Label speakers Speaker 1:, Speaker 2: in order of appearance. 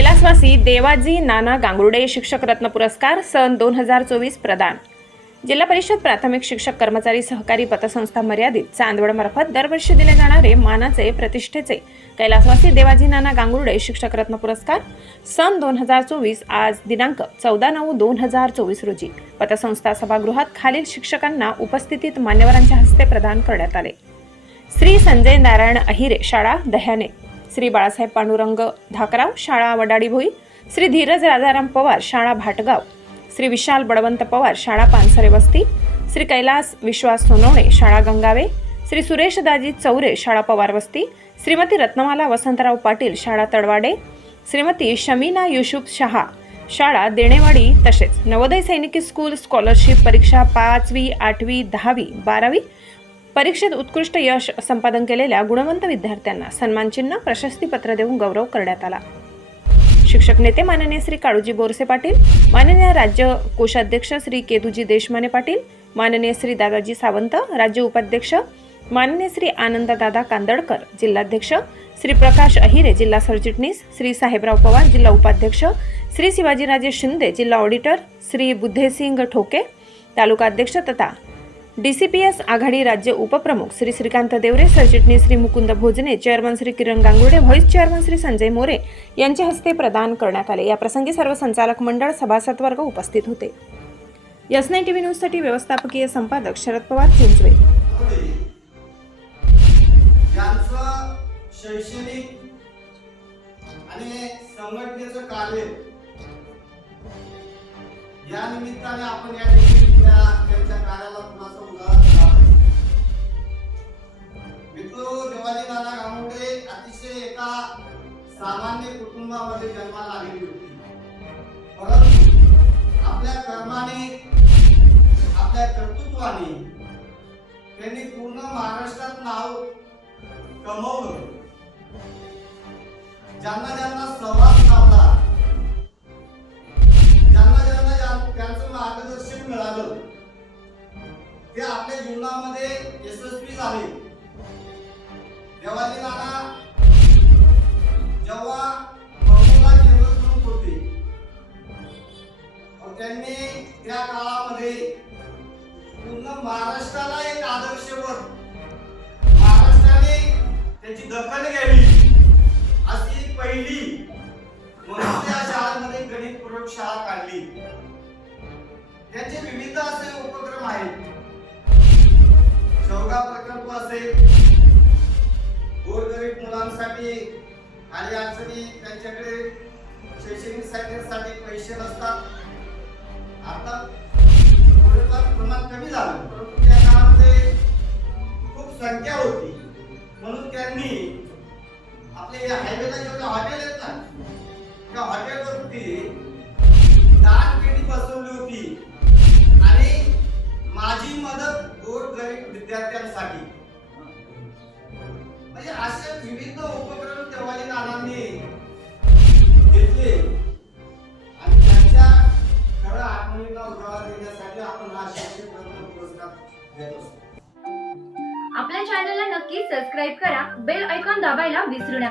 Speaker 1: कैलासवासी देवाजी नाना गांगुर्डे शिक्षक रत्न पुरस्कार सन दोन हजार चोवीस प्रदान. जिल्हा परिषद प्राथमिक शिक्षक कर्मचारी सहकारी पतसंस्था मर्यादित चांदवडमार्फत दरवर्षी दिले जाणारे मानाचे प्रतिष्ठेचे कैलासवासी देवाजी नाना गांगुर्डे शिक्षक रत्न पुरस्कार सन दोन हजार चोवीस आज दिनांक चौदा नऊ दोन हजार चोवीस रोजी पतसंस्था सभागृहात खालील शिक्षकांना उपस्थितीत मान्यवरांच्या हस्ते प्रदान करण्यात आले. श्री संजय नारायण अहिरे शाळा दह्याने श्री बाळासाहेब पांडुरंग धाकराव शाळा वडाडी भोई श्री धीरज राजाराम पवार शाळा भाटगाव श्री विशाल बळवंत पवार शाळा पानसरे वस्ती श्री कैलास विश्वास सोनवणे शाळा गंगावे श्री सुरेश दाजी चौरे शाळा पवार वस्ती श्रीमती रत्नमाला वसंतराव पाटील शाळा तडवाडे श्रीमती शमीना युसुफ शहा शाळा देणेवाडी तसेच नवोदय सैनिकी स्कूल स्कॉलरशिप परीक्षा पाचवी आठवी दहावी बारावी परीक्षेत उत्कृष्ट यश संपादन केलेल्या गुणवंत विद्यार्थ्यांना सन्मानचिन्ह प्रशस्तीपत्र देऊन गौरव करण्यात आला. शिक्षक नेते माननीय श्री काळूजी बोरसे पाटील माननीय राज्य कोषाध्यक्ष श्री केतूजी देशमाने पाटील माननीय श्री दादाजी सावंत राज्य उपाध्यक्ष माननीय श्री आनंददादा कांदळकर जिल्हाध्यक्ष श्री प्रकाश अहिरे जिल्हा सरचिटणीस श्री साहेबराव पवार जिल्हा उपाध्यक्ष श्री शिवाजीराजे शिंदे जिल्हा ऑडिटर श्री बुद्धेसिंग ठोके तालुका अध्यक्ष तथा डीसीपीएस आघाडी राज्य उपप्रमुख श्री श्रीकांत देवरे सरचिटणीस Shri Mukund Bhojane chairman Shri Kiran Gangurde vice chairman Shri Sanjay More यांच्या हस्ते प्रदान करण्यात आले. या प्रसंगी सर्व संचालक मंडळ सभासद वर्ग उपस्थित होते. यस नाईन टीव्ही न्यूजसाठी व्यवस्थापकीय संपादक शरद पवार चिंचवे.
Speaker 2: शैक्षणिक आणि संघटनेचं कार्य या निमित्ताने आपण या ठिकाणी त्यांच्या कार्याला थोडासा उजाळा दिला देवाजी नाना गांगुर्डे अतिशय एका सामान्य कुटुंबामध्ये जन्माला आलेली होती. परंतु आपल्या कर्माने आपल्या कर्तृत्वाने त्यांनी पूर्ण महाराष्ट्रात नाव कमवलं ज्यांना ज्यांना सहवास लावला यशस्वी झाले. देवाजी नाना जेव्हा बंगला केंद्रप्रमुख होते त्यांनी त्या काळामध्ये पूर्ण महाराष्ट्राला एक आदर्शवर महाराष्ट्राने त्याची दखल घ्यावी अशी पहिली म्हणून त्या शाळांमध्ये गणित प्रयोगशाळा काढली. त्याचे विविध असे उपक्रम आहेत. शौगा प्रकल्प असेल गोरगरीब मुलांसाठी आणि अडचणी त्यांच्याकडे शैक्षणिकसाठी पैसे नसतात. आता थोडेफार प्रमाण कमी झालं परंतु त्या काळामध्ये खूप संख्या होती. म्हणून त्यांनी आपले हायवेला जेवढे हॉटेल आहेत ना त्या हॉटेलवरती दान पेटी बसवली होती. आणि माझी मदत गोर विद्यार्थ्यांसाठी. म्हणजे असे विविध उपक्रम तेव्हाही नानांनी घेतले. आणि त्यांच्या खरं आत्मनिर्भर उजाळा देण्यासाठी आपण हा शैक्षणिक रत्न पुरस्कार घेत असतो.
Speaker 3: आपल्या चॅनलला नक्की सबस्क्राईब करा बेल ऐकॉन दाबायला विसरू नका.